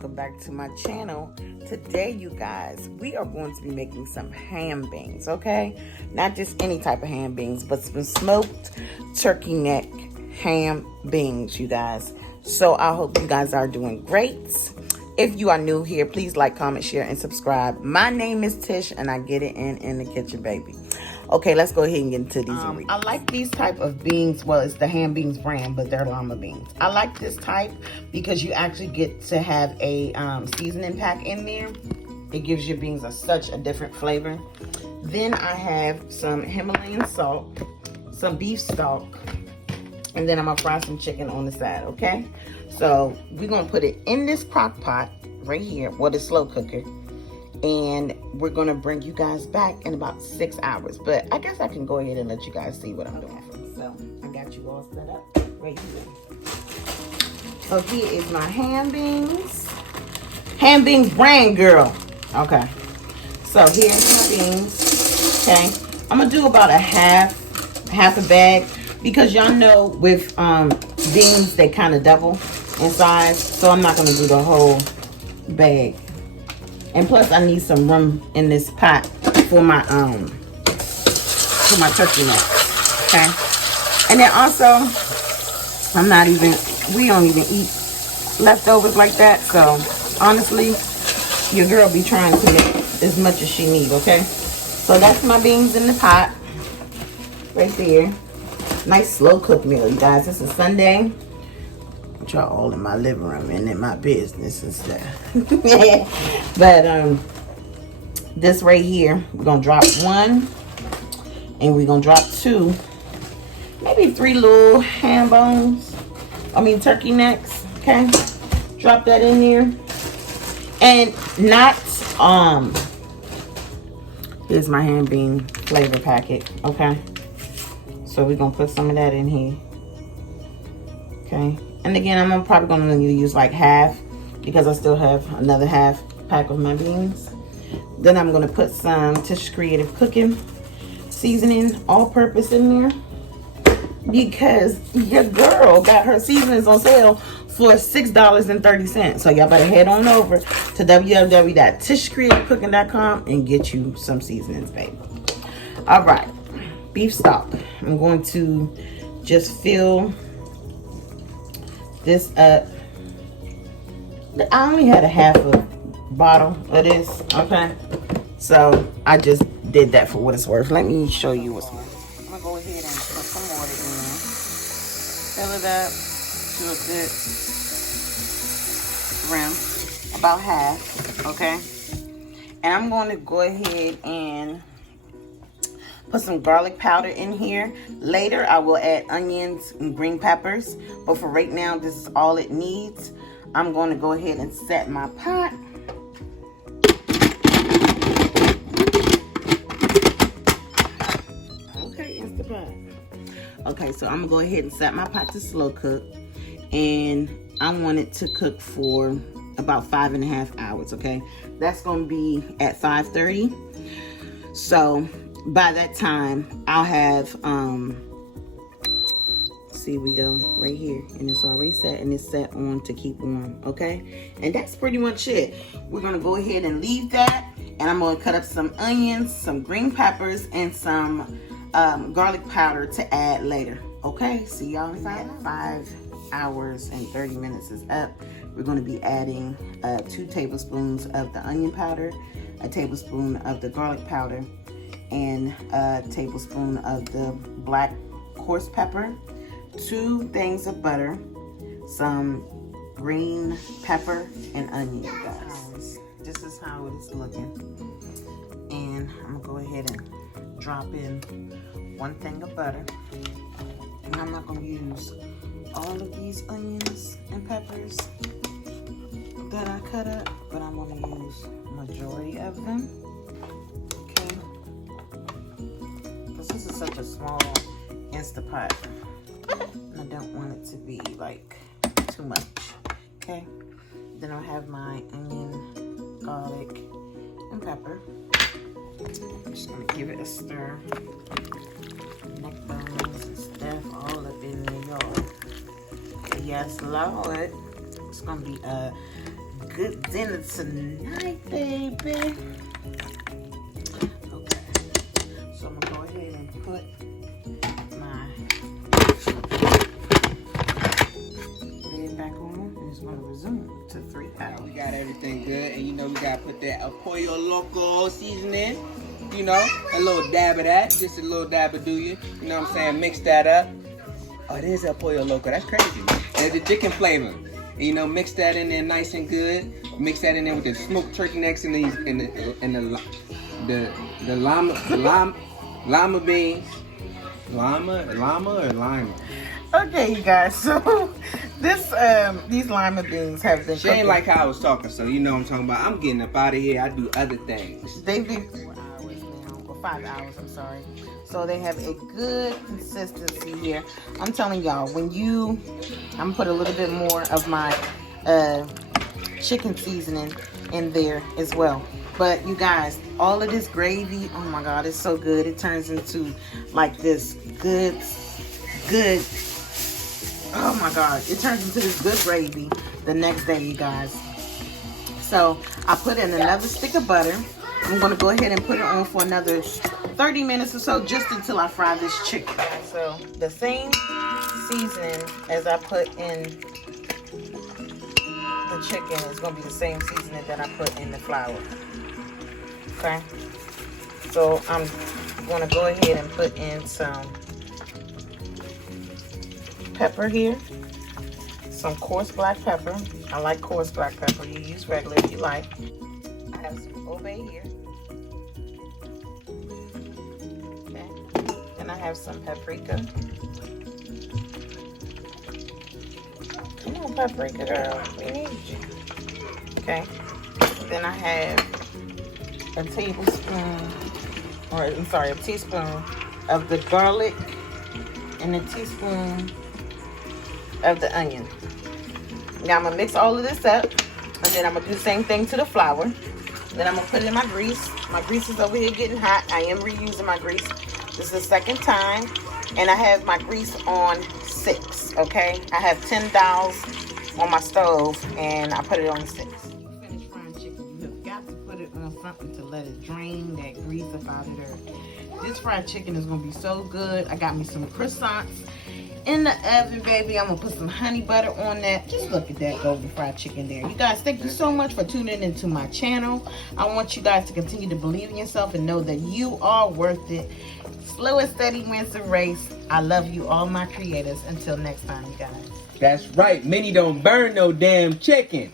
welcome back to my channel. Today, you guys, we are going to be making some ham beans, okay? Not just any type of ham beans, but some smoked turkey neck ham beans, you guys. So I hope you guys are doing great. If you are new here, please like, comment, share, and subscribe. My name is Tish, and I get it in the kitchen, baby. Okay, let's go ahead and get into these ingredients. I like these type of beans. Well, it's the Ham Beans brand, but they're Lima beans. I like this type because you actually get to have a seasoning pack in there. It gives your beans such a different flavor. Then I have some Himalayan salt, some beef stock, and then I'm gonna fry some chicken on the side, okay? So we're gonna put it in this crock pot right here, the slow cooker. And we're gonna bring you guys back in about 6 hours. But I guess I can go ahead and let you guys see what I'm doing. So I got you all set up right here. So here is my ham beans. Ham beans brand, girl. Okay. So here's my beans. Okay. I'm gonna do about half a bag because y'all know with beans they kind of double in size. So I'm not gonna do the whole bag. And plus, I need some room in this pot for my turkey neck. Okay. And then also, we don't even eat leftovers like that. So honestly, your girl be trying to make as much as she need. Okay. So that's my beans in the pot, right there. Nice slow cooked meal, you guys. This is Sunday. Y'all all in my living room and in my business and stuff. But this right here, we're gonna drop one, and we're gonna drop two, maybe 3 little turkey necks. Okay, drop that in there, and not here's my ham bean flavor packet. Okay, so we're gonna put some of that in here. Okay. And again, I'm probably going to need to use like half because I still have another half pack of my beans. Then I'm going to put some Tish Creative Cooking seasoning all-purpose in there because your girl got her seasonings on sale for $6.30. So y'all better head on over to www.tishcreativecooking.com and get you some seasonings, baby. All right, beef stock. I'm going to just fill this up. I only had a half a bottle of this, okay? So I just did that for what it's worth. Let me show you what's worth. I'm gonna go ahead and put some water in. Fill it up to a good rim, about half, okay? And I'm going to go ahead and put some garlic powder in here. Later, I will add onions and green peppers. But for right now, this is all it needs. I'm going to go ahead and set my pot. Okay, Instapot. Okay, so I'm going to go ahead and set my pot to slow cook. And I want it to cook for about 5.5 hours, okay? That's going to be at 5:30. So by that time, I'll have, see, we go right here, and it's already set, and it's set on to keep warm, okay? And that's pretty much it. We're gonna go ahead and leave that, and I'm gonna cut up some onions, some green peppers, and some garlic powder to add later, okay? See y'all in 5 hours and 30 minutes is up. We're gonna be adding 2 tablespoons of the onion powder, a tablespoon of the garlic powder, and a tablespoon of the black coarse pepper, 2 things of butter, some green pepper, and onion, guys. This is how it's looking. And I'm gonna go ahead and drop in 1 thing of butter. And I'm not gonna use all of these onions and peppers that I cut up, but I'm gonna use majority of them. This is such a small Instapot. I don't want it to be like too much. Okay. Then I'll have my onion, garlic, and pepper. I'm just gonna give it a stir. Neck bones and stuff all up in there, y'all. Yes, Lord. It's gonna be a good dinner tonight, baby. Okay, so I'm gonna go ahead and put my lid back on. And it's gonna resume to 3 hours. We got everything good, and you know we gotta put that Pollo Loco seasoning. You know, a little dab of that, just a little dab of do you. You know what I'm saying? Mix that up. Oh, there's El Pollo Loco. That's crazy. There's the chicken flavor. And, you know, mix that in there nice and good. Mix that in there with the smoked turkey necks and the lima beans. Llama or lima? Okay, you guys. So these lima beans have been. She ain't like how I was talking, so you know what I'm talking about. I'm getting up out of here. I do other things. They've been 4 hours now, or 5 hours. I'm sorry. So they have a good consistency here. I'm telling y'all, I'm gonna put a little bit more of my chicken seasoning in there as well. But you guys, all of this gravy, oh my God, it's so good. It turns into like this good, oh my God, it turns into this good gravy the next day, you guys. So I put in another stick of butter. I'm gonna go ahead and put it on for another 30 minutes or so, just until I fry this chicken. So the same seasoning as I put in the chicken is gonna be the same seasoning that I put in the flour. Okay. So I'm gonna go ahead and put in some pepper here, some coarse black pepper. I like coarse black pepper. You use regular if you like. I have some Obey here. I have some paprika. Come on, paprika girl, we need you. Okay. Then I have a tablespoon, or I'm sorry, a teaspoon of the garlic and a teaspoon of the onion. Now I'm gonna mix all of this up, and then I'm gonna do the same thing to the flour. Then I'm gonna put it in my grease. My grease is over here getting hot. I am reusing my grease. This is the second time, and I have my grease on 6, okay? I have 10 dowels on my stove, and I put it on 6. When you finish frying chicken, you have got to put it on something to let it drain that grease up out of there. This fried chicken is going to be so good. I got me some croissants in the oven, baby. I'm going to put some honey butter on that. Just look at that golden fried chicken there. You guys, thank you so much for tuning into my channel. I want you guys to continue to believe in yourself and know that you are worth it. Slow and steady wins the race. I love you, all my creators. Until next time, you guys. That's right. Many don't burn no damn chicken.